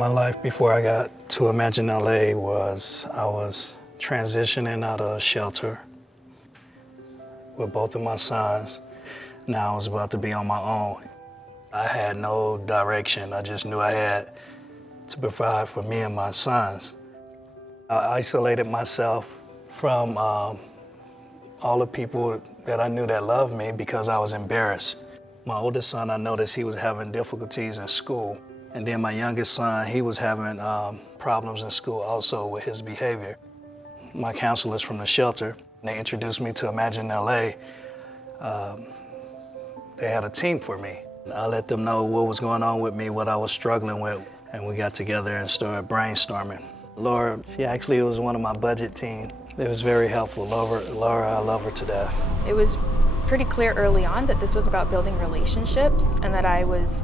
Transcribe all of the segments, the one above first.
My life before I got to ImagineLA was I was transitioning out of a shelter with both of my sons. Now I was about to be on my own. I had no direction. I just knew I had to provide for me and my sons. I isolated myself from all the people that I knew that loved me because I was embarrassed. My oldest son, I noticed he was having difficulties in school. And then my youngest son, he was having problems in school also with his behavior. My counselors from the shelter, they introduced me to ImagineLA. They had a team for me. I let them know what was going on with me, what I was struggling with, and we got together and started brainstorming. Laura, she actually was one of my budget team. It was very helpful. Laura, I love her to death. It was pretty clear early on that this was about building relationships and that I was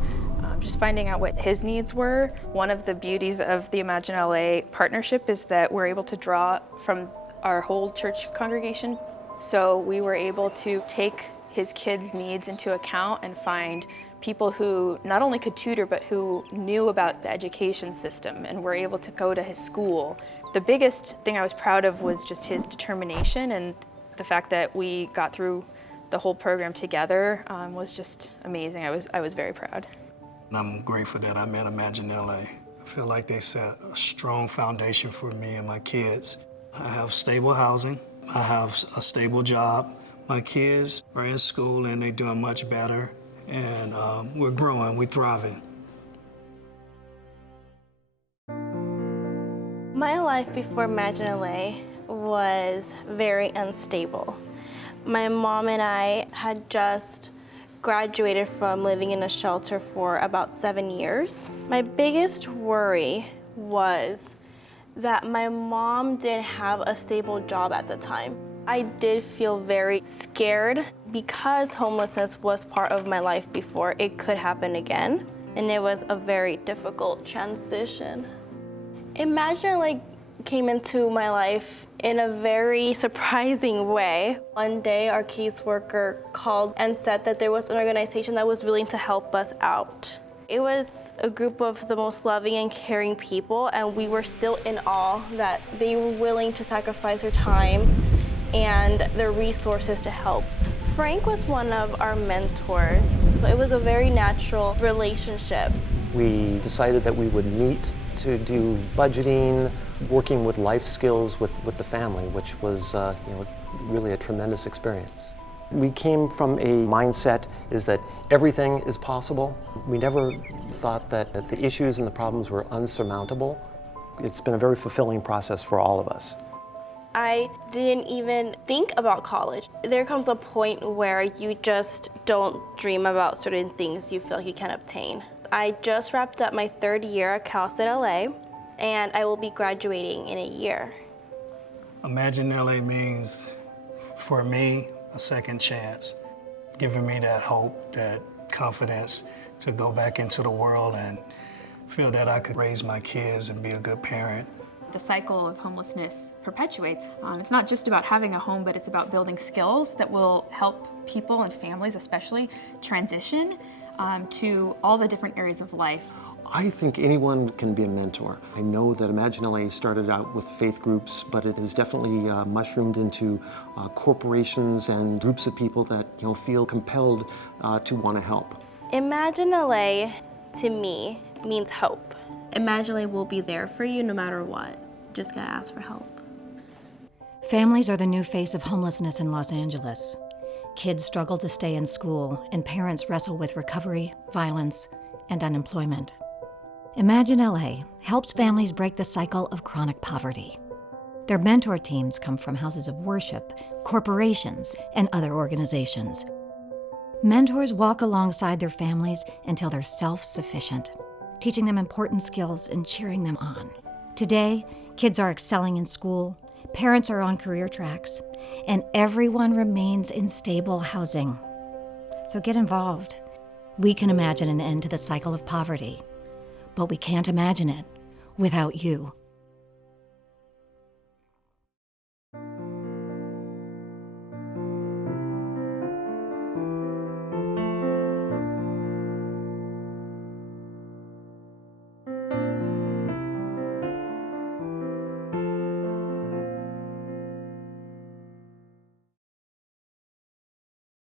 just finding out what his needs were. One of the beauties of the ImagineLA partnership is that we're able to draw from our whole church congregation. So we were able to take his kids' needs into account and find people who not only could tutor, but who knew about the education system and were able to go to his school. The biggest thing I was proud of was just his determination, and the fact that we got through the whole program together was just amazing. I was very proud. I'm grateful that I'm at ImagineLA. I feel like they set a strong foundation for me and my kids. I have stable housing. I have a stable job. My kids are in school and they're doing much better. And we're growing, we're thriving. My life before ImagineLA was very unstable. My mom and I had just graduated from living in a shelter for about 7 years. My biggest worry was that my mom didn't have a stable job at the time. I did feel very scared because homelessness was part of my life before. It could happen again, and it was a very difficult transition. ImagineLA came into my life in a very surprising way. One day, our caseworker called and said that there was an organization that was willing to help us out. It was a group of the most loving and caring people, and we were still in awe that they were willing to sacrifice their time and their resources to help. Frank was one of our mentors. It was a very natural relationship. We decided that we would meet to do budgeting, working with life skills with the family, which was really a tremendous experience. We came from a mindset is that everything is possible. We never thought that the issues and the problems were unsurmountable. It's been a very fulfilling process for all of us. I didn't even think about college. There comes a point where you just don't dream about certain things you feel like you can obtain. I just wrapped up my 3rd year at Cal State LA, and I will be graduating in a year. ImagineLA means, for me, a second chance, giving me that hope, that confidence to go back into the world and feel that I could raise my kids and be a good parent. The cycle of homelessness perpetuates. It's not just about having a home, but it's about building skills that will help people and families especially transition to all the different areas of life. I think anyone can be a mentor. I know that ImagineLA started out with faith groups, but it has definitely mushroomed into corporations and groups of people that feel compelled to want to help. ImagineLA, to me, means hope. ImagineLA will be there for you no matter what. Just gotta ask for help. Families are the new face of homelessness in Los Angeles. Kids struggle to stay in school, and parents wrestle with recovery, violence, and unemployment. ImagineLA helps families break the cycle of chronic poverty. Their mentor teams come from houses of worship, corporations, and other organizations. Mentors walk alongside their families until they're self-sufficient, teaching them important skills and cheering them on. Today, kids are excelling in school, parents are on career tracks, and everyone remains in stable housing. So get involved. We can imagine an end to the cycle of poverty, but we can't imagine it without you.